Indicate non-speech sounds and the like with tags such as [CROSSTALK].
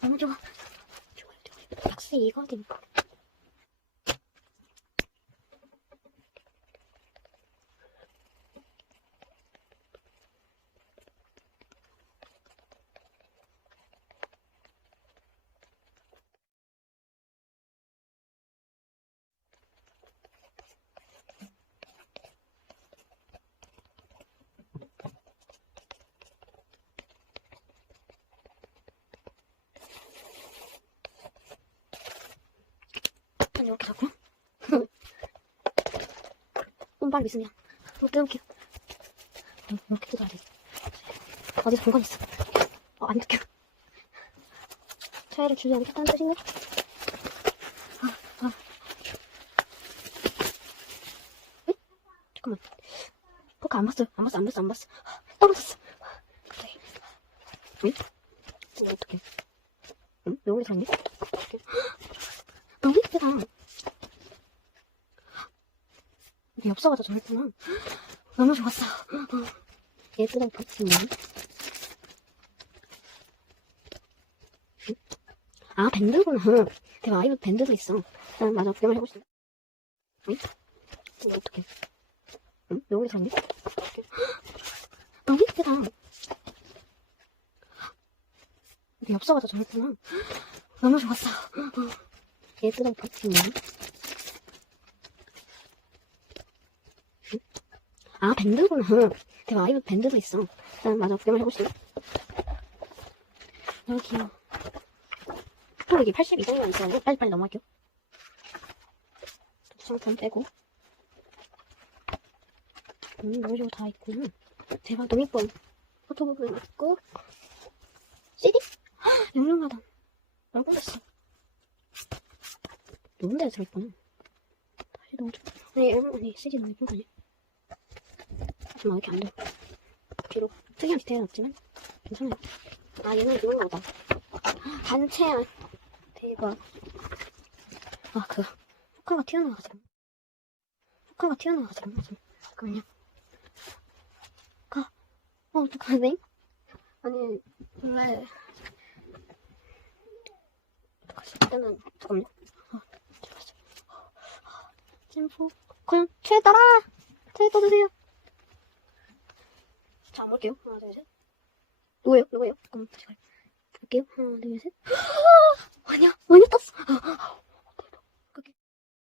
너무 좋아. 좋아, 좋아. 역시 이거든. 아니, 이렇게 자꾸. 운빨 있으면. 이렇게, 이렇게. 이렇게 뜯어야 돼. 어디서 공간 있어. 어, 안 느껴. 차이를 주지 않겠다는 뜻인가? 아, 아. 안 봤어요. 안 봤어, 안 봤어, 안 봤어. 떨어졌어. 그래. 응? 어떡해. 응? 여기 들었니? [GASPS] 너무 예쁘다. 엽서가 더 좋았구나. 너무 좋았어. 어. 예쁘다고 봤지만. 아, 밴드구나. 대박, 아이브 밴드도 있어. 난 맞아, 구경을 해보고 싶다. 응? 이거 어떡해. 응? 여기 들었니? 너무 예쁘다. 이게 엽서가 더 좋았구나. 너무 좋았어. 어. 예쁘다고 봤지만. 응? 아, 밴드구나. 대박, 아이브 밴드도 있어. 난 맞아, 구경을. 너무 귀여워. 또 여기 82동이나 있었는데 빨리빨리 넘어갈게요. 상품 빼고. 음, 좋은 다 있고. 대박, 너무 이뻐. 포토북은 있고. CD? 헉, 영롱하다. 너무. 너무 잘 들어있구나. 다시 너무 좋아. 아니, 앨범, 아니, CD 너무 예쁜 거 아니야? 왜 이렇게 안 돼? 비록 특이한 디테일은 없지만, 괜찮아요. 아, 얘는 이건가 보다. 단체야. 대박. 아, 그, 포카가 튀어나와가지고. 포카가 튀어나와가지고. 잠깐만요. 포카. 어, 어떡하네? 아니. 어떡하지? 일단은, 잠깐만요. 어, 잠깐만요. 찜포. 그냥, 최 따라! 최 떠주세요. 자, 안 볼게요. 하나, 둘, 셋. 누구예요? 누구예요? 잠깐만, 다시 가요. 볼게요. 하나, 둘, 셋. [GASPS] 아니야, 많이 떴어.